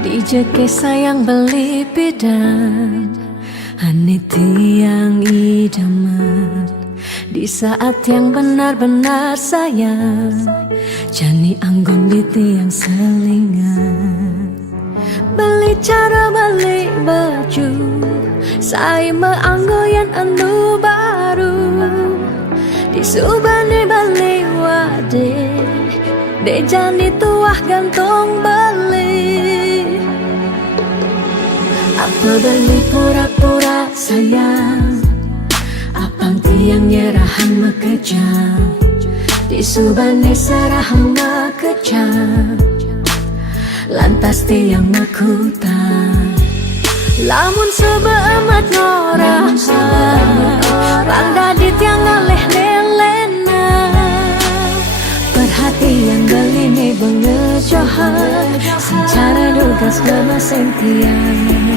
Dijeke sayang beli pidan Ane tiang idaman di saat yang benar-benar sayang. Jani anggon di tiang selingan. Beli cara beli baju saya meanggoyan anu baru. Disubani beli wade de jani tuah gantung beli. Apa beli pura-pura sayang, apang tiang nyerahan mekejam. Disubani serahan mekejam, lantas tiang mekutan. Lamun sebeamat norahan, bangda di tiang ngaleh lelena. Perhatian beli ni bengejohan, secara dugas ngemaseng tiang.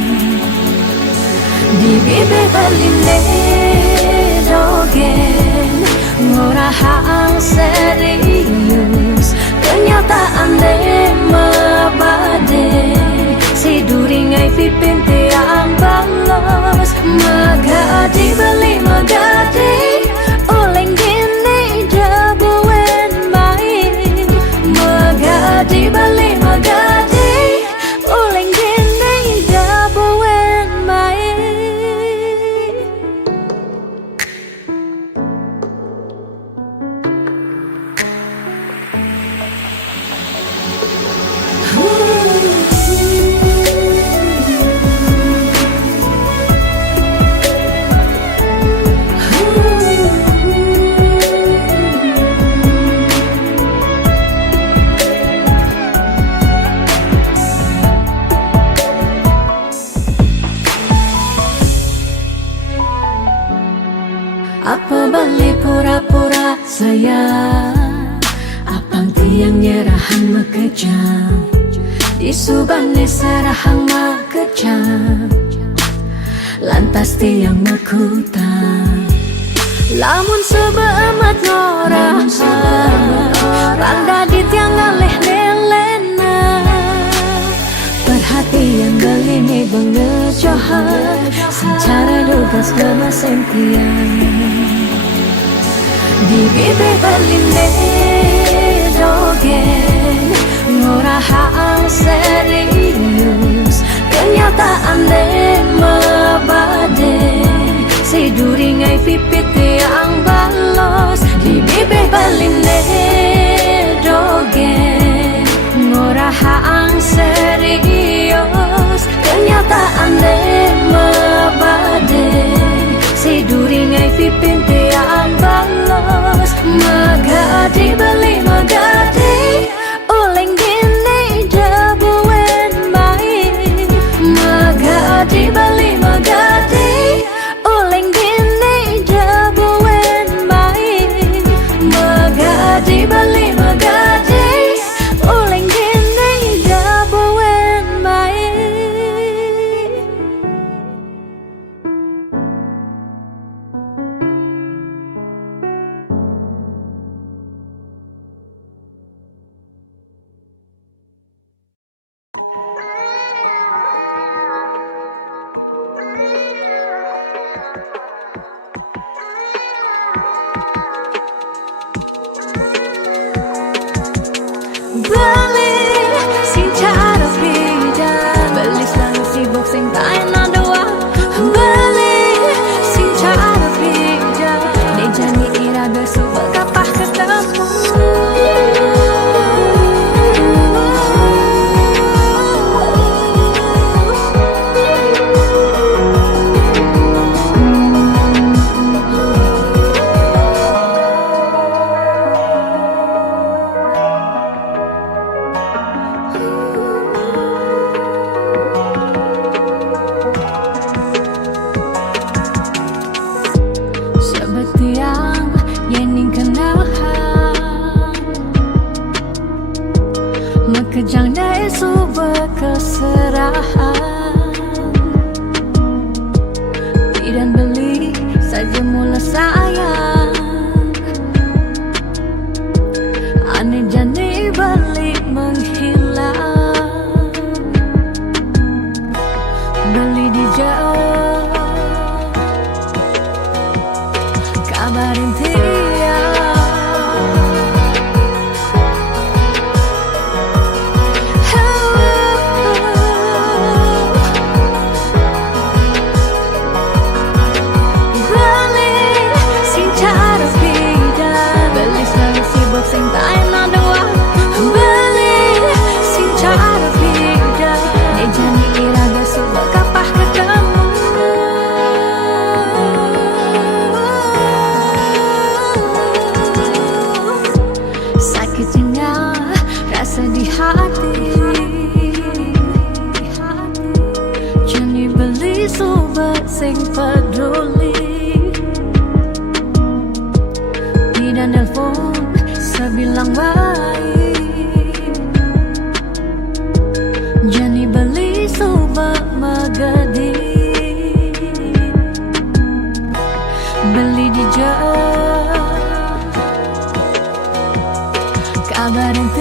Di bibir beline dogen ngorahang serius, kenyataan mabade si duringai pipin tiang balos. Magadi beli magadi oleng gini jabuen main. Magadi beli magadi oleng gini jabuen main. Apa beli pura-pura sayang, apang tiang nyerahan mekejam. Disubani serahan mekejam, lantas tiang mekutan. Lamun sebeamat norahan, bangda di tiang ngaleh lelena. Perhatian beli ni bengejohan, secara dugas ngemaseng tiang. Di bibir beline dogen ngorahang serius, kenyataan mabade si duringai pipit tiang balos. Di bibir beline dogen ngorahang serius, kenyataan mabade si duringai pipin tiang balos. Magadi beli magadi oleng gini jabuen main. Magadi beli magadi oleng gini jabuen main. Magadi beli magadi oleng gini jabuen main. Beli sing cara beda, beli selalu sibuk sing tak enak doa. Beli sing cara beda, dia jani ira bersubah kapah ketemu. Sebetiang yening kenahan, mekejang dai subah keserahan. Tidak beli saja mula sayang, aneh jani balik menghilang. di hati. Jani beli sobat sing peduli. Tidak nelpon sebilang baik. Jani beli sobat magadi. Beli di jalan kabar yang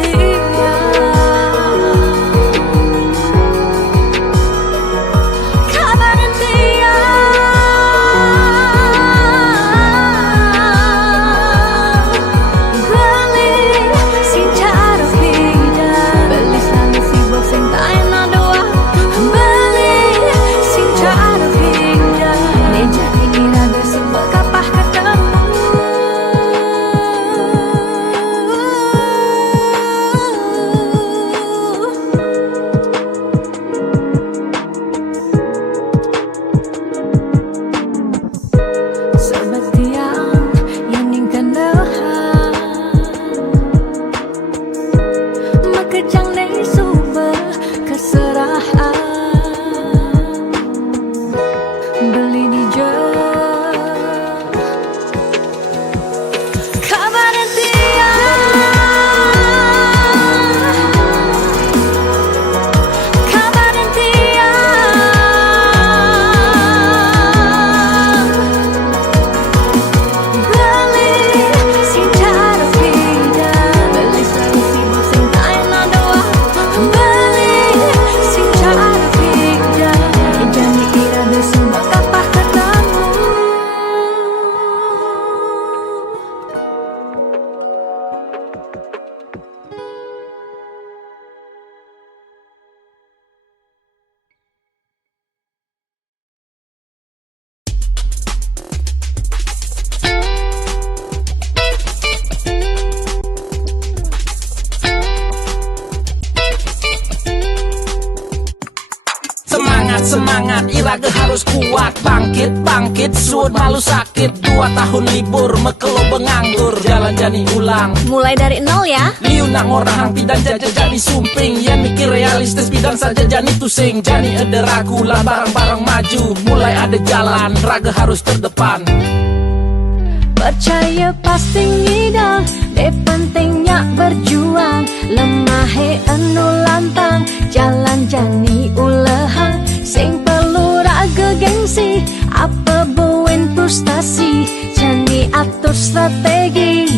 Semangat, Iraga harus kuat. Bangkit, suut malu sakit. 2 tahun libur, mekelo benganggur. Jalan jani ulang, mulai dari nol ya. liu nak ngorang pidan jaja jani sumping. Yang mikir realistis pidan saja jani tusing. Jani ada ragu lah barang-barang maju. Mulai ada jalan, raga harus terdepan. Percaya pasti ngidang, pentingnya berjuang. Lemah anu lantang, jalan jani ulehang. Sing perlu raga gengsi, apa buin frustasi. Jani atur strategi,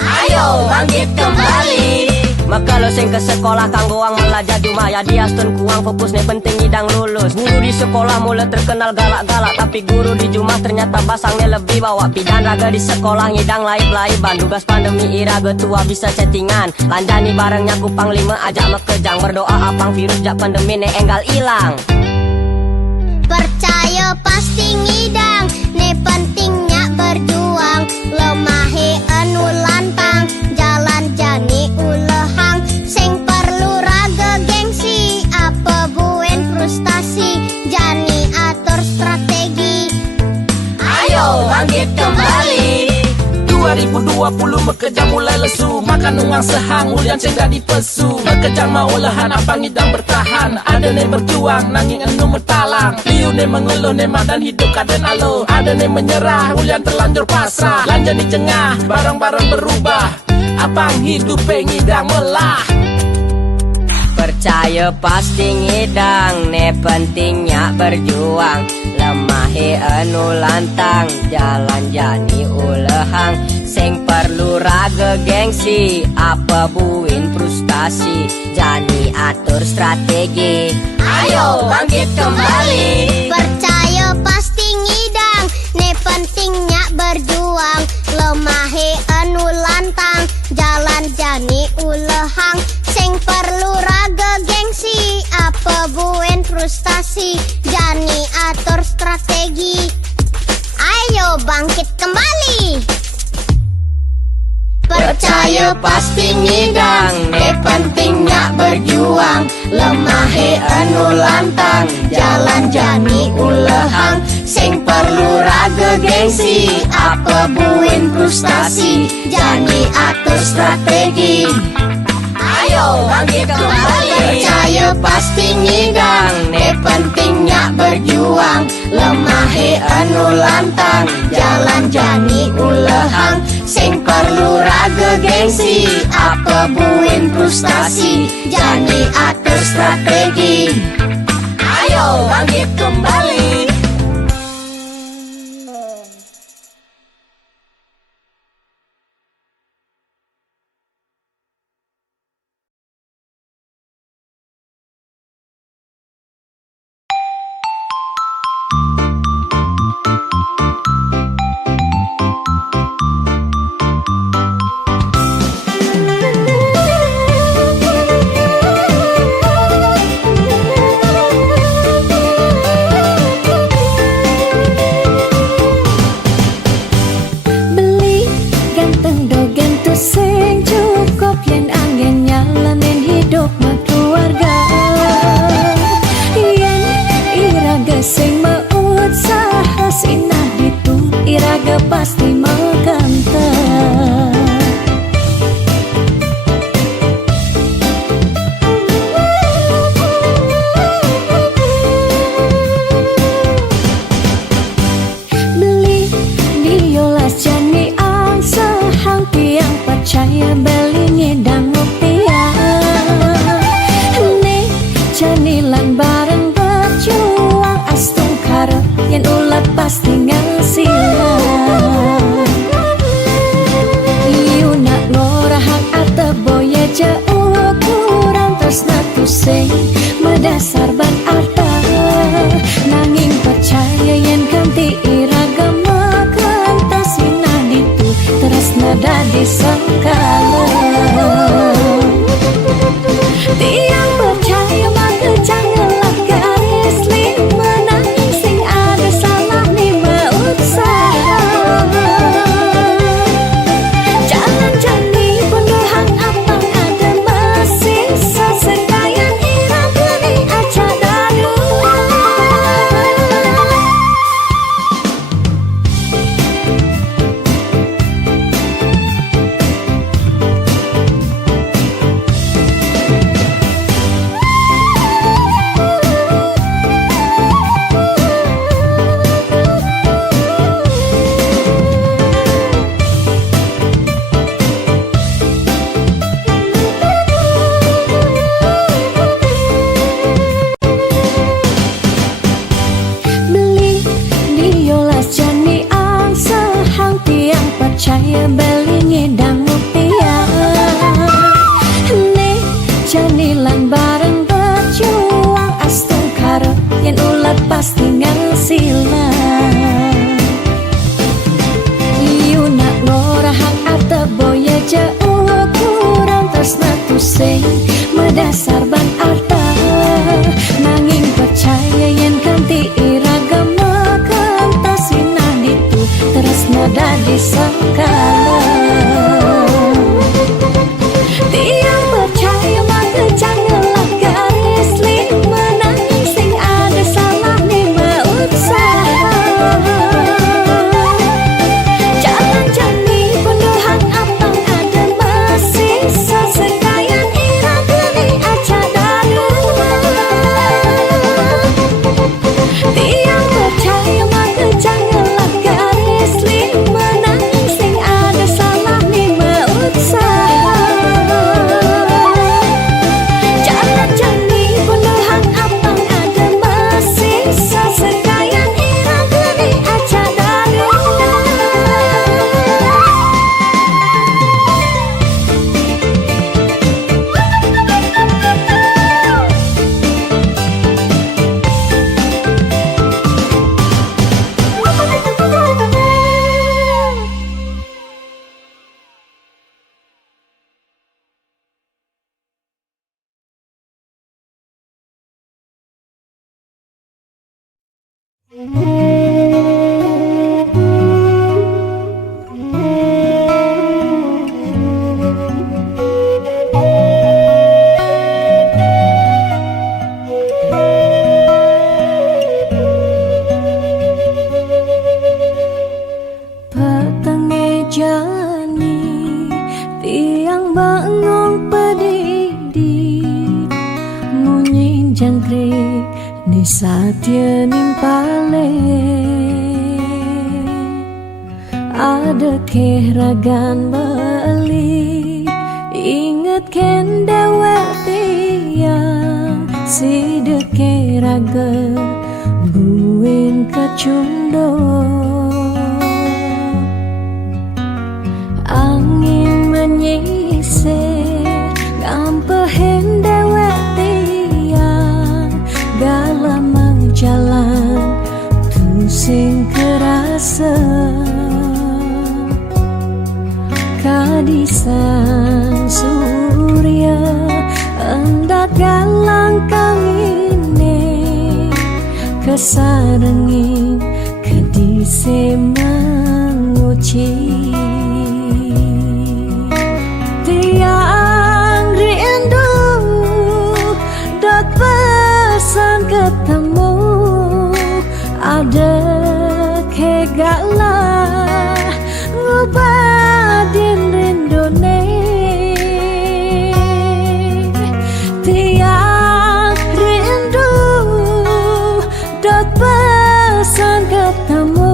ayo bangkit kembali. Maka lo sing ke sekolah kanggo ang belajar cuma ya dia stun kuang fokus nih penting idang lulus. Guru di sekolah mulai terkenal galak-galak, tapi guru di Jumah ternyata basangnya lebih bawa pidan. Raga di sekolah ngidang laib-laiban, tugas pandemi iraga tua bisa chattingan. Landani barengnya kupang 5 ajak mekejang, berdoa apang virus jak pandemi ne enggal ilang. Percaya pasti ngidang, ne pentingnya berjuang. Lemahe anu lantang, jalan jani ulehang. Sing perlu raga gengsi, apa buen frustasi. Jani atur strategi, Ayo bangkit kembali. 2020 mekejang mulai lesu, makan uang sehang ulian cengga di pesu. Mekejang mau lahan apa ngidang bertahan, ada ne berjuang nanging enu metalang. Liu ne mengeluh ne madan hidup kaden alo, ada ne menyerah ulian terlanjur pasrah. Lanjut di cengah barang-barang berubah, apang hidup ngidang melah. Percaya pasti ngidang, ne pentingnya berjuang. Lemahe anu lantang, jalan jani ulehang. Sing perlu raga gengsi, apa buin frustasi. Jani atur strategi, ayo bangkit kembali. percaya pasti ngidang, ne pentingnya berjuang. Lemahe anu lantang, jalan jani ulehang. Sing perlu raga gengsi, apa buen frustasi. Jani atur strategi, ayo bangkit kembali. Percaya pasti ngidang, ne pentingnya berjuang. Lemahe anu lantang, jalan jani ulehang. Sing perlu raga gengsi, apa buin frustasi. Jani atur strategi, ayo Ayo bangkit kembali. Percaya pasti ngidang, ne pentingnya berjuang. Lemahe anu lantang, jalan jani ulehang. Sing perlu raga gengsi, apa buin frustasi. Jani atur strategi. Ayo bangkit kembali. Beli ganteng dogen tu sing cukup yen angin nyalanin hidup mah keluarga. Yen iraga sing mausaha sinah ditu iraga pasti makantah. Beli diolas jani ang sahang tiang percaya beli ngidang rupiah. Ne janilan bareng berjuang astung karep yen ulat pasti ngasilan. Iu nak ngorahak ate boya jauh kurang tresna tu sing medasar ban arta. Nanging percaya yen ganti iraga makanta sinah ditu tresna dadi sengkala. Tiang percaya maka janganlah garis lima nanging sing ada salah lima usaha. Jalan jani penuhan apang ada masih sesengkayan iraga ni aja dadu. Beli diolas jani ang sahang tiang percaya beli ngidang rupiah. Ne janilan bareng berjuang astung karep yen ulat pasti ngasilan. Iu nak ngorahak ate boya jauh kurang tresna tu sing medasar ban arta. Nanging percaya yen ganti iraga makanta sinah ditu tresna dadi sengkala. Tiang percaya maka janganlah garis lima nanging sing ada salah lima usaha. Jalan jani penuhan apang ada masih sesengkayan iraga ni aja dadu. Tiang percaya maka janganlah garis lima nanging sing ada salah lima usaha. Jalan jani penuhan apang ada masih sesengkayan iraga ni aja dadu. Petenge jani tiang bangong pedih setia nimpale ada keragan beli inget ken dewek tiang si deke raga buin kecundo angin menyisir ngampehen dewek tiang galamang jalan tusing kerasa kadisan surya endak galang kang ini kesarengin kedise menguci tiang rindu dot pesan ketemu ada kegalah ngubadin rindone tiang rindu dot pesan ketemu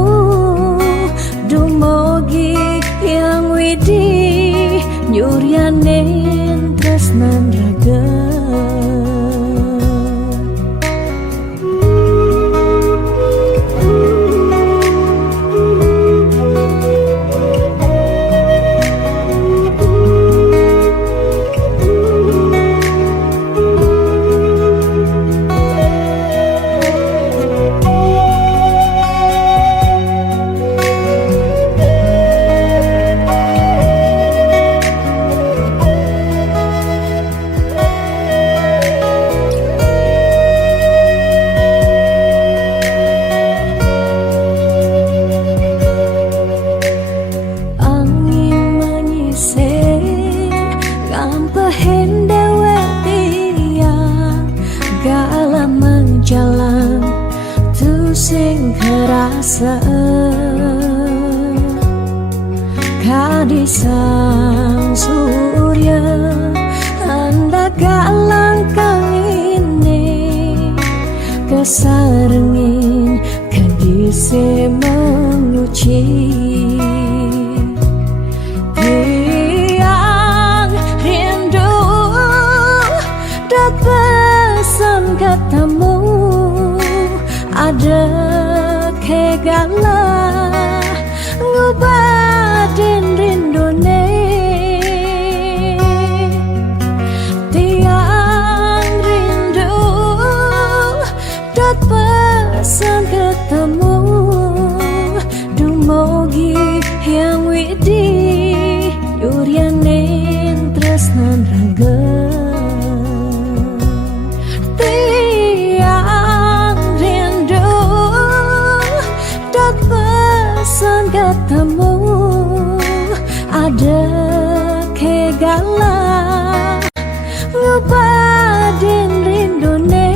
dumogi yang widi nyuryanin tresnan raga jalan tusing kerasa kadisang surya hendak galang kang ini kesarengin kadise menguci tiang rindu dat pesan ketemu ada kegalah ngubadin rindone tiang rindu dat pesan ketemu dumogi yang widi yuryanin tresnan raga ketemu ada kegalah ngubadin rindone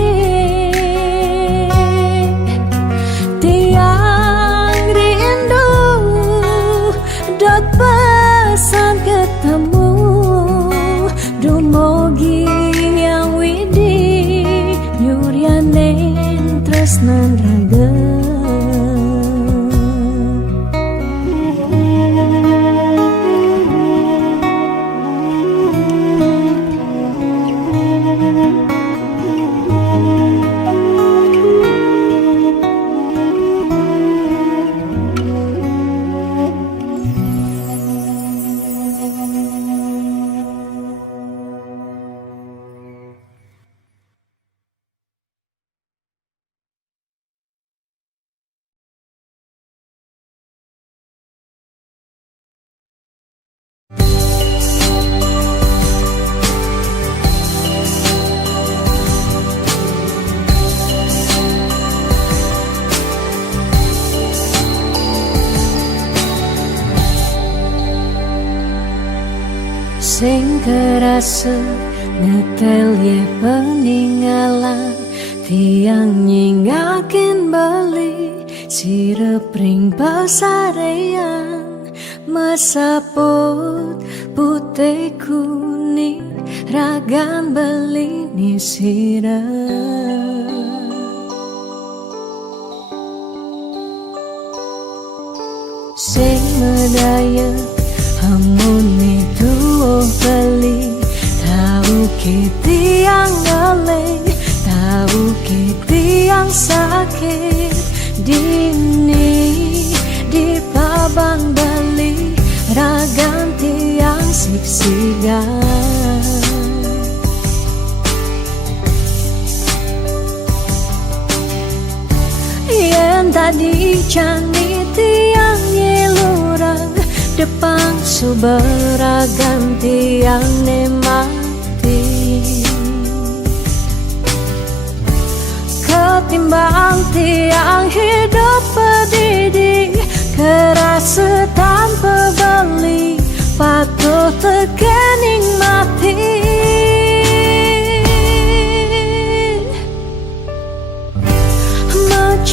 tiang rindu dot pesan ketemu dumogi yang widi nyuryanin tresnan raga sing kerasa ngetel ye peninggalan tiang nyingakin bali sirepring pasarean mesaput putih kuning ragan beli ni sirah sing medaya hamune tuh beli tahu tiang ngaleng tahu tiang sakit dini di paban bali ragan tiang siksigan yang tadi cani tiang yelurang depan suberagan tiang ne mati ketimbang tiang hidup pedidi kerasa tanpa beli patuh tekening mati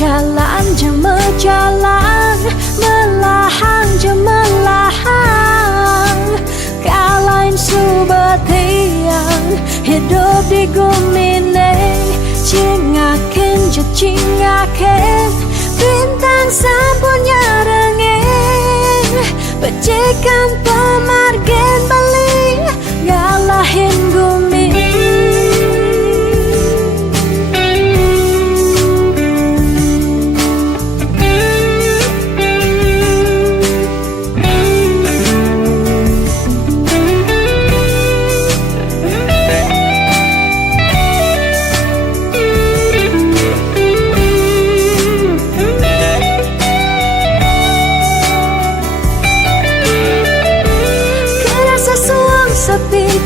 jalan je jalan melahan je melahan kalain subatian hidup di gumine cingaken je cingaken bintang sapunya rengeng becikan pemargen beli ngalahin gumi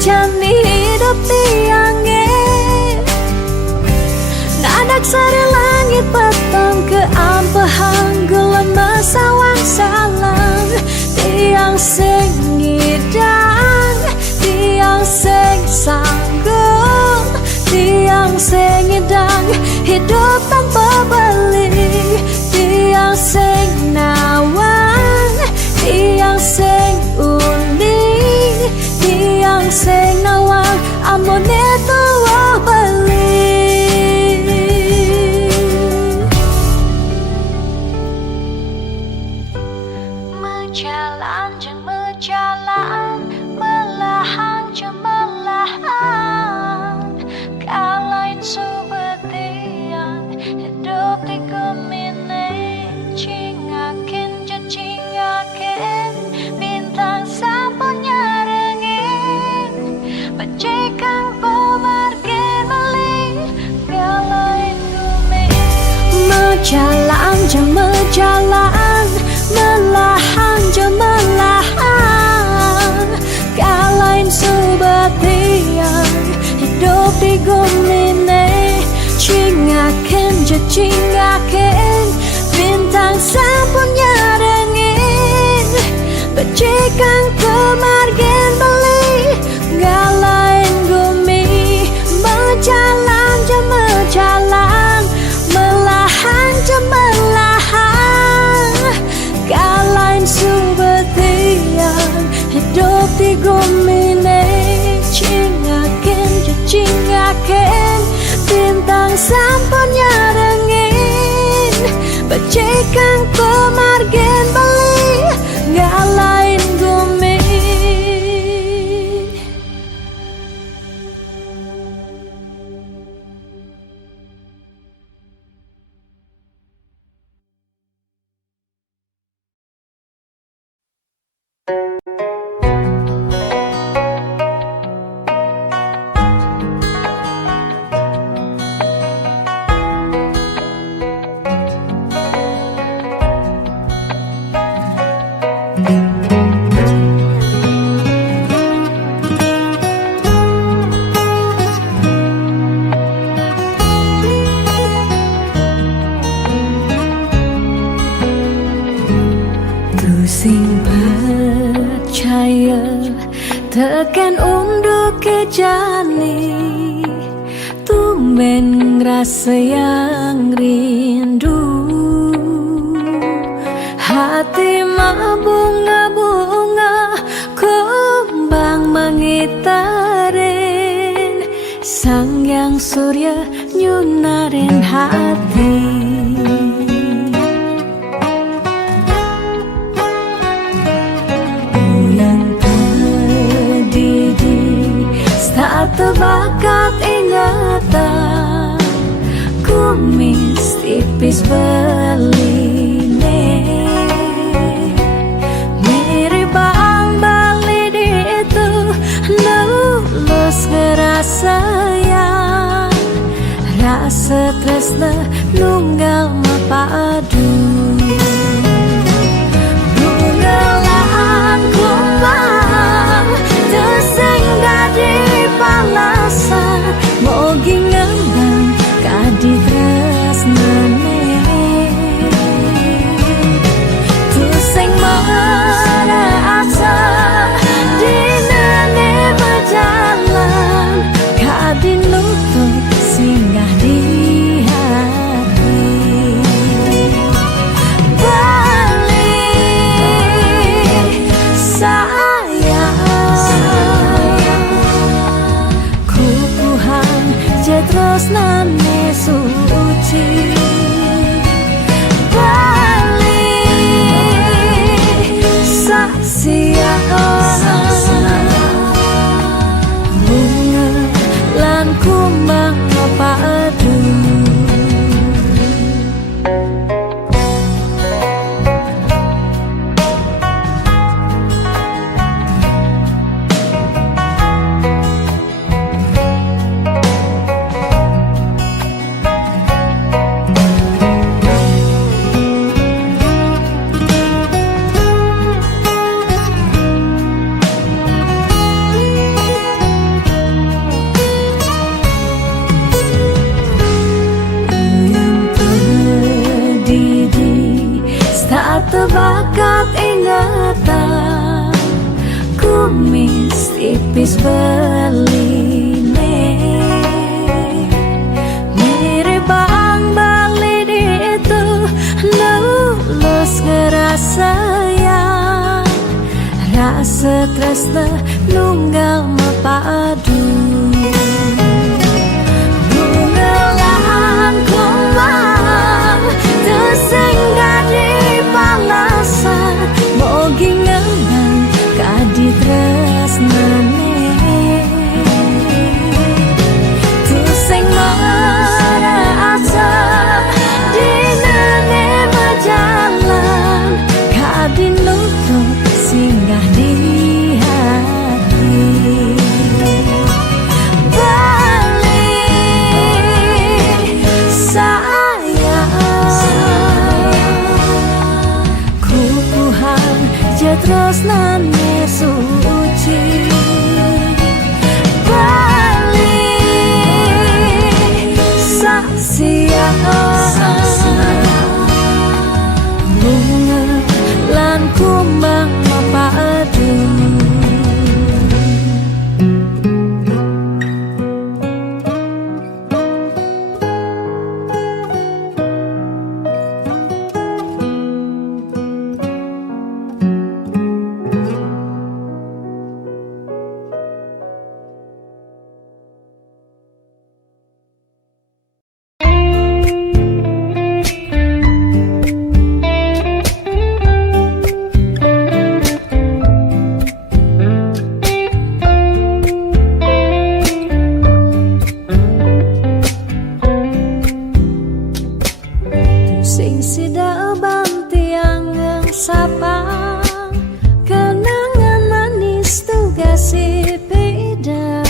jani hidup tiangnya nadak sari langit petang ke ampahan gelam sawang salang tiang sing ngidang tiang sing sanggup tiang sing ngidang hidup tanpa beli tiang sing nawang tiang sing uning tiang sing nawang amone tuwa beli Mejalan je mejalan melahan je melahan kalain subetian hidup di gemine cingakin je cingakin bintang sapunya Becikan pemargen beli galain gumi Mejalan je mejalan melahan je melahan kalain subatian hidup di gumine cingaken je cingaken bintang sapunya rengin becikan pemargen beli ngalain gumi Mejalan je mejalan melahan je melahan kalain subetian hidup di gumine cingaken je cingaken bintang sapunya rengin becikan pemargen beli ngalain gumi tekan unduk ke jani tumben rasa yang rindu hati mabunga-bunga kembang mengitarin sang yang surya nyunarin hati tebakat ingatan, kumis tipis beline, mirip bang bali di itu lulus ngerasa ya, rasa tresna nunggal mapadu. Bungalaan kumbang tersing dari palasan, mogi ngembang kadi tresnane, tusing merasa dinane berjalan, kadi lutut singgah di hati. Balik sayang, kupuhan tresnane suci. Balik saksian, bunga lan kumbang padu. Tebakat ingatan, kumis tipis beline, mirip bang bali di itu lulus ngerasa ya, rasa tresna nunggal mapadu. Bungalaan kumbang tersing dari palasan, mogi ngembang kadi tresnane, tusing merasa dinane berjalan, kadi lutut singgah di hati. Balik sayang, kupuhan tresnane suci. Balik saksian, bunga lan kumbang padu. Sing sida bantiang sapang, kenangan manis tugas sepeda,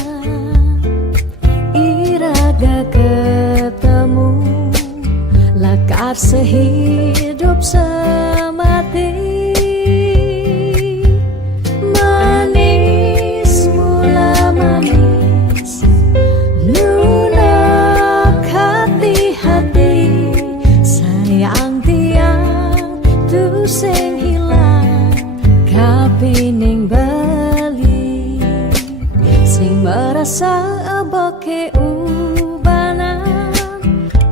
iraga ketemu, lakar sehidup semati. Manis mula manis, lunak hati-hati, sayang tiang tu sing hilang kapining bali, sing merasa aboke ubanan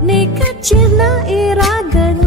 nikah cina iragang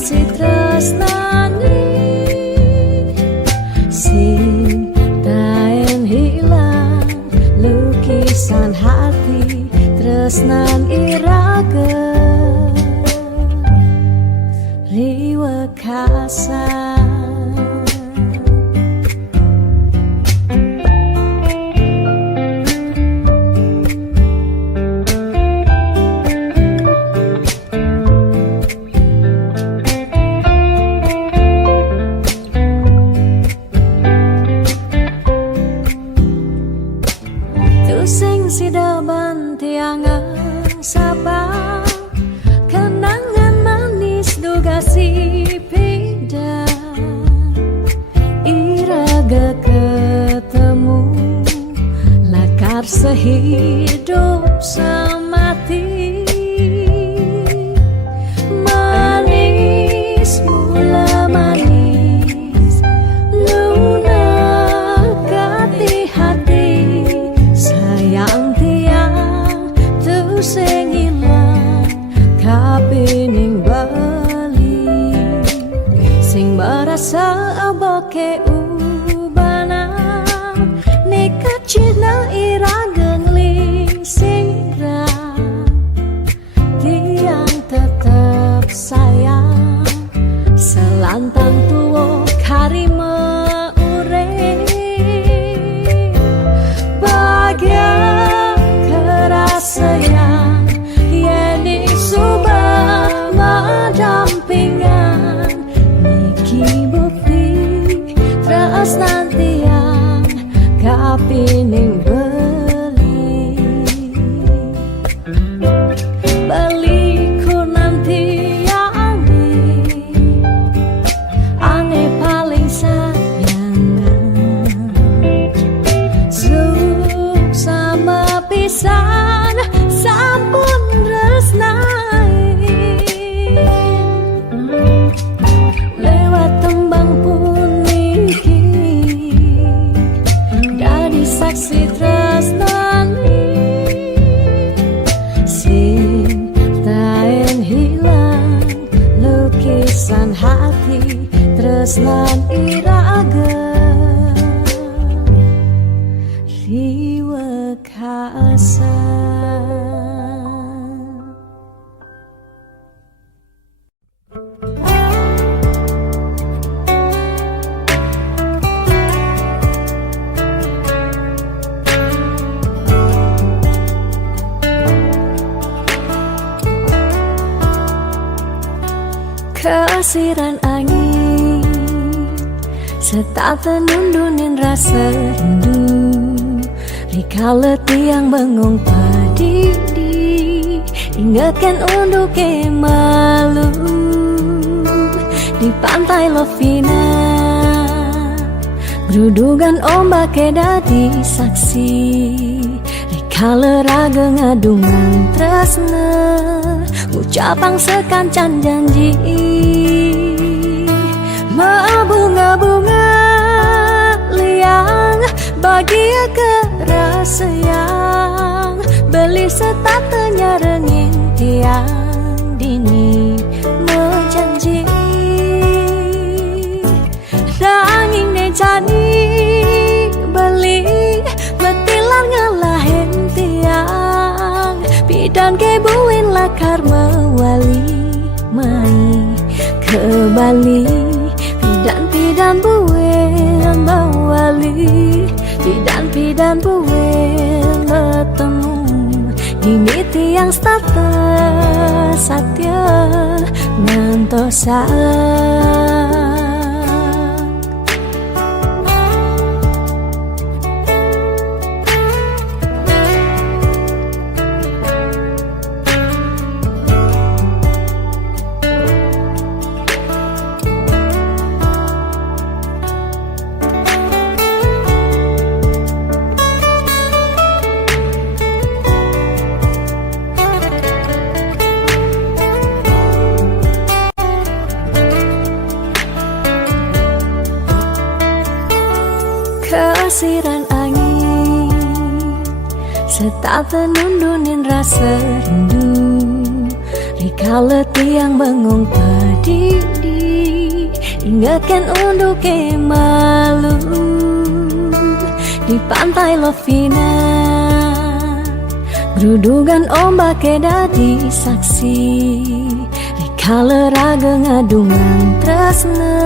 saksi tresnani sing taen hilang lukisan hati tresnan irage riwekasan. Sing sidaban tiangan sabang kenangan manis duga si pindah iraga ketemu lakar sehidup semati manis mula manis lunak hati hati sayang tiang tu sing ilang kapining bali sing merasa aboke ubanan nekat cina irageng ling singran tiang tetap sayang selantang tuwo karima ureng bahagia kerasayang yeni subah madampingan niki bukti tresnan tiang kapining beli baliku nanti ange paling sayangan sama pisan sampun resnai lewat tembang puniki dadi saksi tresnani sing taen hilang lukisan hati tresnan irage riwekasan. Kesiran angin setata nundunin rasa rindu rikala tiang bengong padidi ingatkan untuk malu di pantai Lovina berudugan ombak dadi saksi rikala raga ngadungan tresna ucapang sekancan janji bunga-bunga liang bahagia kerasayang beli setatenya rengin tiang dini menjanji ranging nejani beli betilan ngelahin tiang bidan kebuin lakar mewali mai ke Bali pidan buin mewali pidan buin bertemu ini tiang status satya ngantosa kesiran angin setata nundunin rasa rindu Dikala tiang bengong pedih, ingatkan untuk malu di pantai Lovina. Gerudugan ombak dadi saksi, dikala raga ngadungan tresna,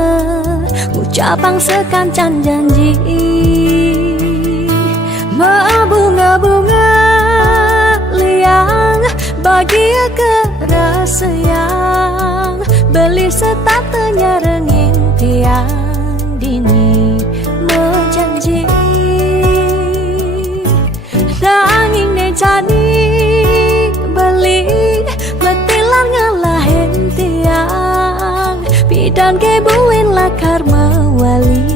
ucapang sekancan janji. Bunga-bunga liang bagi kerasa yang beli setatenya rengin tiang dini menjanji. Danging ne jadi beli betilan ngalahin tiang bidan kebuin lakar mawali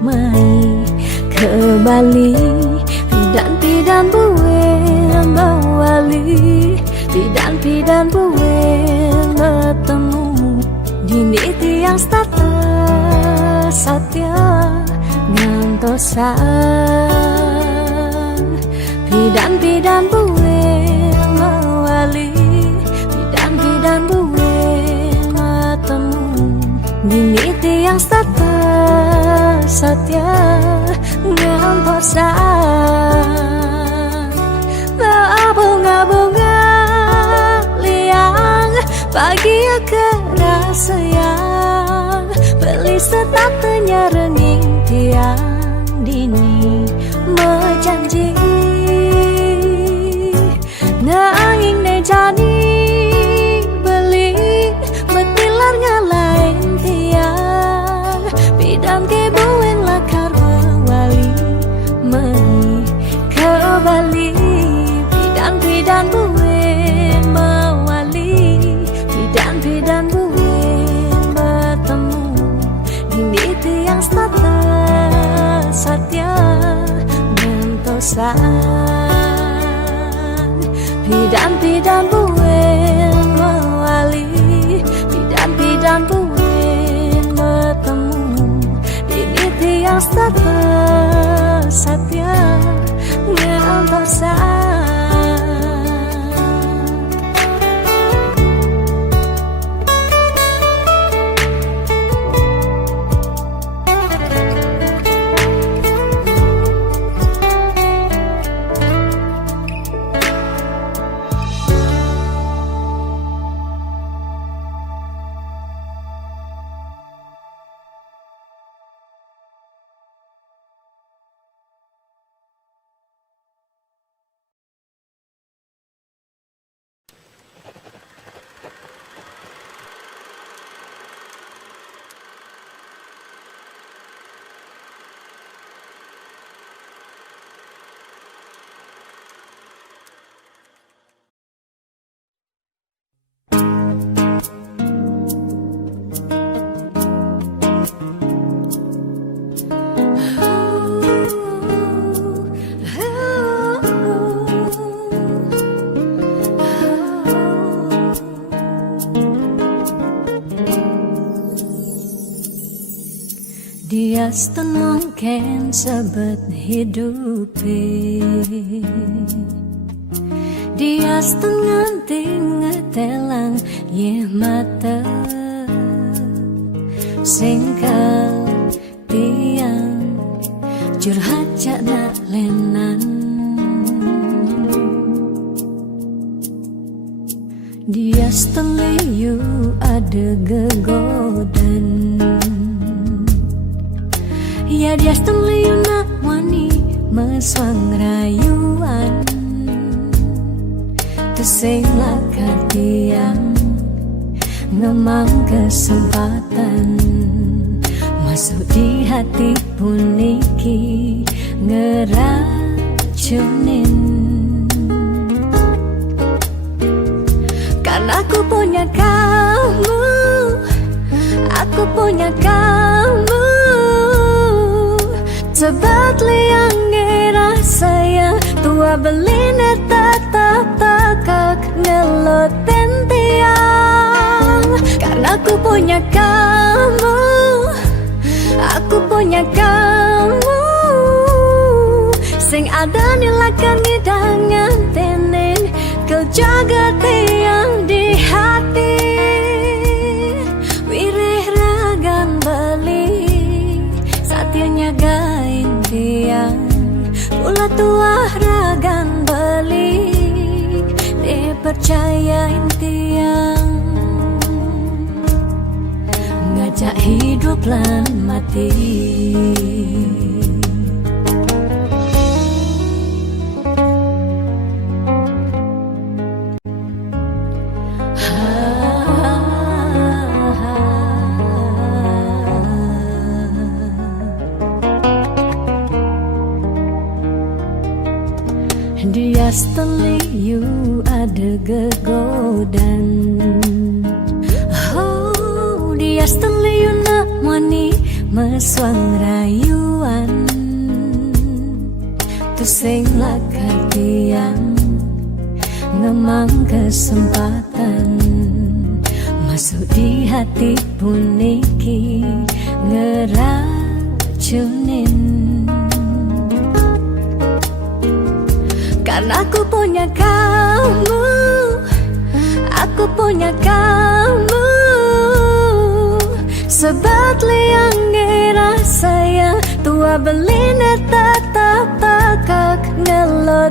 mai ke Bali. Pidan buin mawali, pidan buin bertemu dini tiang status satya ngantosan. Pidan buin mawali, pidan buin bertemu dini tiang status satya ngantosan. Bunga-bunga liang bagi kerasa yang beli setatenya renging tiang dini menjanji. Nanging ne jadi beli betilar ngalain tiang bidan kebuin lakar mawali meni ke Bali. Pidan buin mawali, pidan buin bertemu dini tiang status satya ngantosan. Pidan buin mawali, pidan buin bertemu dini tiang status satya ngantosan. Diaston mungkin sebet hidupi, diaston nganti ngetelang ye mata singkal tiang curhat cak lenan. Diaston liyu ada gegodan, ya dia liu nak wani meswang rayuan. Tesing lakar tiang ngemang kesempatan masuk di hati puniki ngeracunin. Karena aku punya kamu, aku punya kamu. Sebab liang ngerasa yang tua beline tetap takak ngeloten tiang. Karena aku punya kamu, aku punya kamu. Sing ada nilakan ngidang ngantenin kau jaga tiang di hati. percayain tiang, ngajak hidup lan mati. Dia you ada gegodan. Oh, dia you nak wani meswang rayuan. Tu sing lakar tiang ngemang kesempatan masuk di hati puniki ngeracunin. Karena aku punya kamu, aku punya kamu. Sebab liang ngira saya tua beline tetap takak ngelot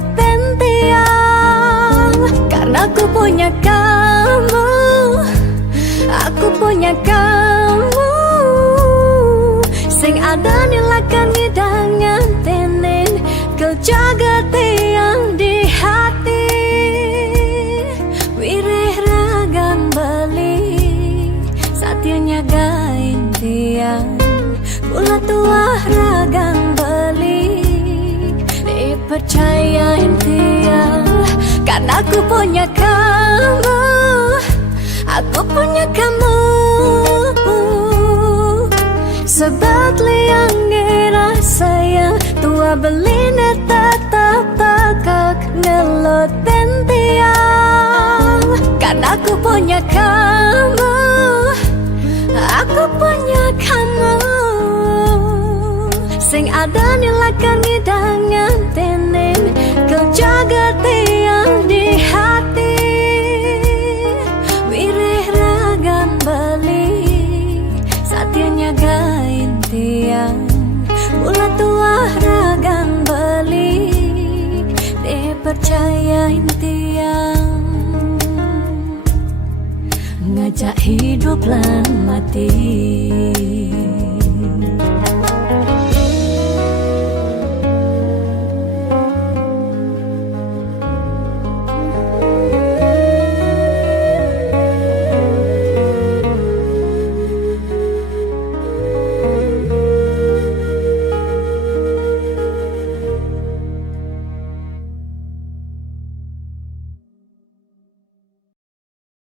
tiang. Karena aku punya kamu, aku punya kamu. Sing ada nilakan ngidang nyantenin kau jaga tiang di hati. Wireh ragang balik satianya gain tiang. Pula tua ragang balik dipercayain tiang. Karena aku punya kamu, aku punya kamu. Sebab liang ngira saya tua beline tetap takak ngelot tiang. Karena aku punya kamu, aku punya kamu. Sing ada nilakan ngidang nyantenin kau jaga tiang di hati. Wireh ragan balik satianya gain tiang. Pula tua ragang balik dipercayain tiang. Ngajak hidup lan mati.